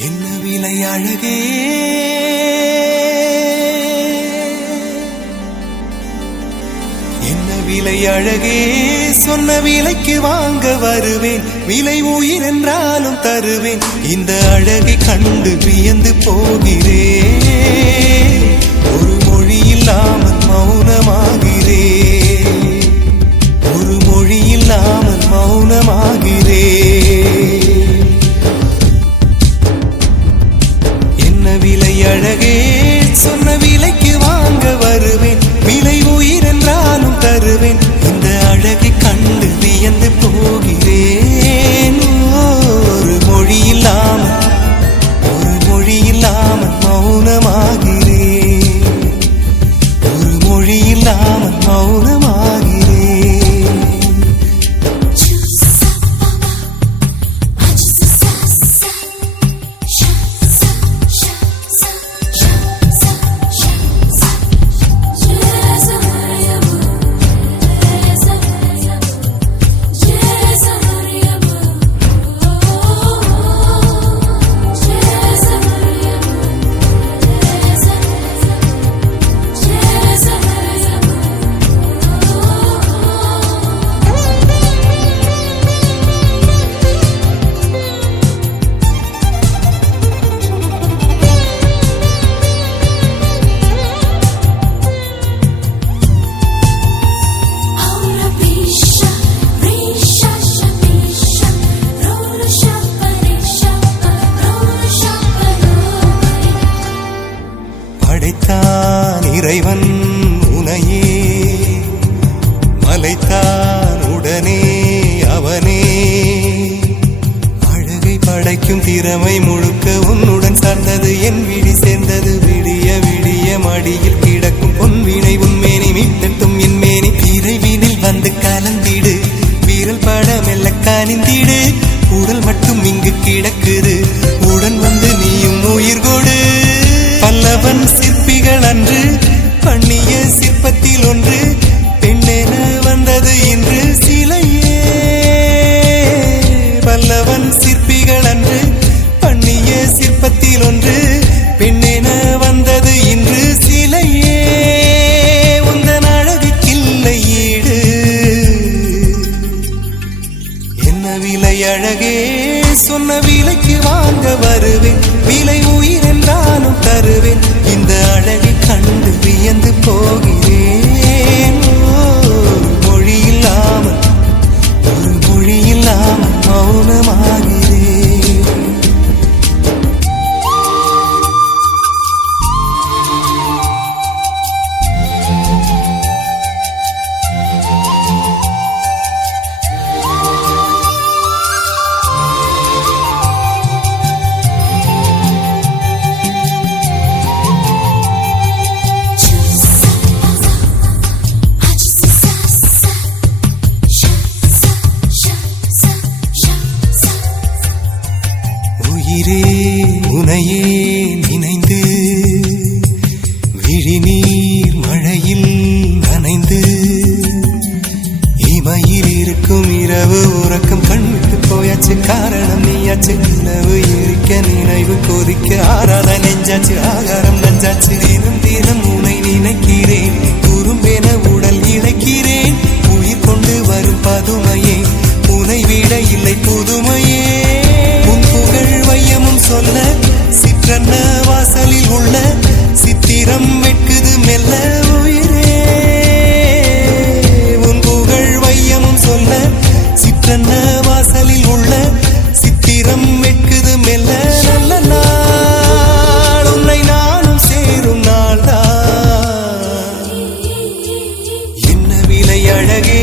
என்ன விலை அழகே? என்ன விலை அழகே? சொன்ன விலைக்கு வாங்க வருவேன். விலை உயிர் என்றாலும் தருவேன். இந்த அழகை கண்டு வியந்து போகிறேன். Oh. மலைத்தான் உடனே அவனே. அழகை படைக்கும் திறமை முழுக்க உன்னுடன் சார்ந்தது. என் விழி சேர்ந்தது விடிய விடிய மடியில் கிடக்கும். பொன்வினை உன்மேனி மீட்டட்டும் என் மேனி. இறைவினில் வந்து கலந்திடு. வீரல் படமெல்ல கனிந்திடு. உடல் உயிரே உனையே நினைந்து விழிநீர் மழையில் நனைந்து இமையில் இருக்கும் இரவு உறக்கம் கண்ணுக்கு போயாச்சு காரணம் நீயாச்சு நிலவு இருக்க நினைவு கொதிக்க ஆறாத நெஞ்சாச்சு ஆகாரம் நஞ்சாச்சு தினம் தினம் உனை நினைக்கிறேன் உள்ள சித்திரம் வெட்குது மெல்ல உயிரே. உன் புகழ் வையமும் வாசலில் உள்ள சித்திரம் வெட்குது மெல்ல. நல்ல நாள் உன்னை என்ன விலை அழகே